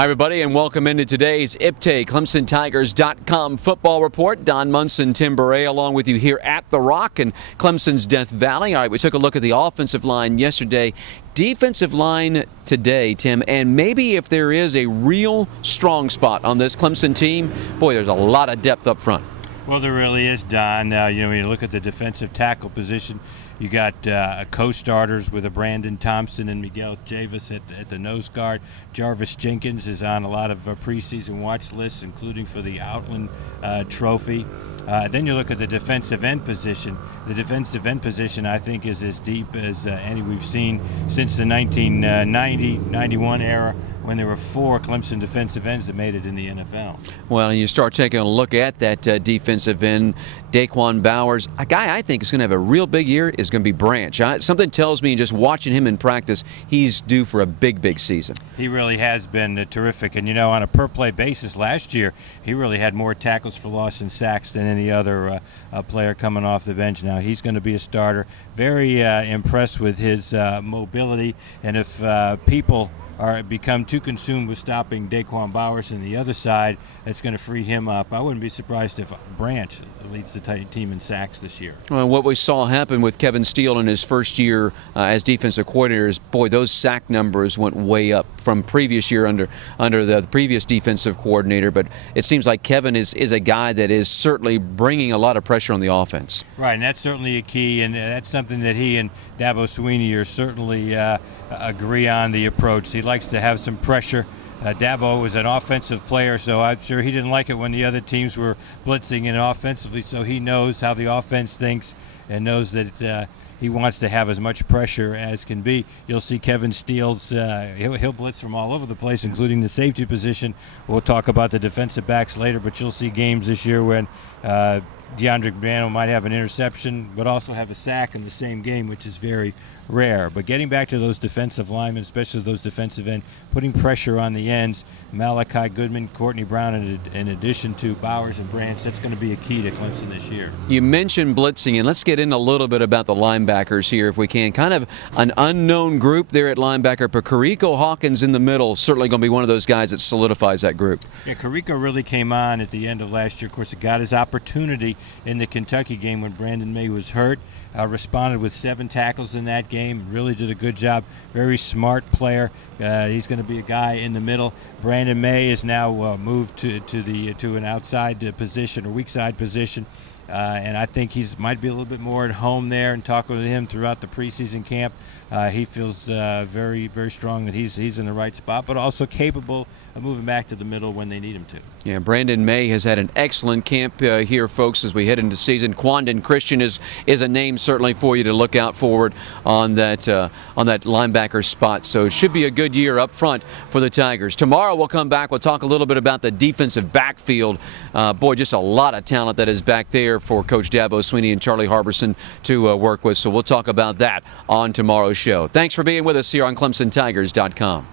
Hi, everybody, and welcome into today's IPTAY ClemsonTigers.com football report. Don Munson, Tim Beret, along with you here at The Rock in Clemson's Death Valley. All right, we took a look at the offensive line yesterday. Defensive line today, Tim, and maybe if there is a real strong spot on this Clemson team, boy, there's a lot of depth up front. Well, there really is, Don. When you look at the defensive tackle position, you got co-starters with a Brandon Thompson and Miguel Chavis at the nose guard. Jarvis Jenkins is on a lot of preseason watch lists, including for the Outland Trophy. Then you look at the defensive end position. The defensive end position, I think, is as deep as any we've seen since the 1990-91 era, when there were 4 Clemson defensive ends that made it in the NFL. Well, and you start taking a look at that defensive end, Daquan Bowers. A guy I think is going to have a real big year is going to be Branch. Something tells me just watching him in practice, he's due for a big season. He really has been terrific. And, on a per-play basis last year, he really had more tackles for loss and sacks than any other player coming off the bench. Now, he's going to be a starter. Very impressed with his mobility. And if people become too consumed with stopping Daquan Bowers on the other side, it's going to free him up. I wouldn't be surprised if Branch leads the team in sacks this year. Well, what we saw happen with Kevin Steele in his first year as defensive coordinator is, boy, those sack numbers went way up from previous year under the previous defensive coordinator. But it seems like Kevin is a guy that is certainly bringing a lot of pressure on the offense. Right, and that's certainly a key, and that's something that he and Dabo Swinney are certainly agree on the approach. He likes to have some pressure. Dabo was an offensive player, so I'm sure he didn't like it when the other teams were blitzing in offensively, so he knows how the offense thinks and knows that he wants to have as much pressure as can be. You'll see Kevin Steele's, he'll blitz from all over the place, including the safety position. We'll talk about the defensive backs later, but you'll see games this year when DeAndre Brano might have an interception, but also have a sack in the same game, which is very rare. But getting back to those defensive linemen, especially those defensive end, putting pressure on the ends, Malachi Goodman, Courtney Brown, in addition to Bowers and Branch, that's going to be a key to Clemson this year. You mentioned blitzing, and let's get in a little bit about the linebackers here if we can. Kind of an unknown group there at linebacker, but Carrico Hawkins in the middle, certainly going to be one of those guys that solidifies that group. Yeah, Carrico really came on at the end of last year. Of course, he got his opportunity in the Kentucky game when Brandon May was hurt. Responded with 7 tackles in that game. Really did a good job. Very smart player. He's going to be a guy in the middle. Brandon May is now moved to an outside position or weak side position. And I think he might be a little bit more at home there, and talking with him throughout the preseason camp. He feels very, very strong that he's in the right spot, but also capable of moving back to the middle when they need him to. Yeah, Brandon May has had an excellent camp here, folks, as we head into season. Quandon Christian is a name certainly for you to look out forward on that linebacker spot. So it should be a good year up front for the Tigers. Tomorrow we'll come back. We'll talk a little bit about the defensive backfield. Boy, just a lot of talent that is back there for Coach Dabo Swinney and Charlie Harbison to work with. So we'll talk about that on tomorrow's show. Thanks for being with us here on ClemsonTigers.com.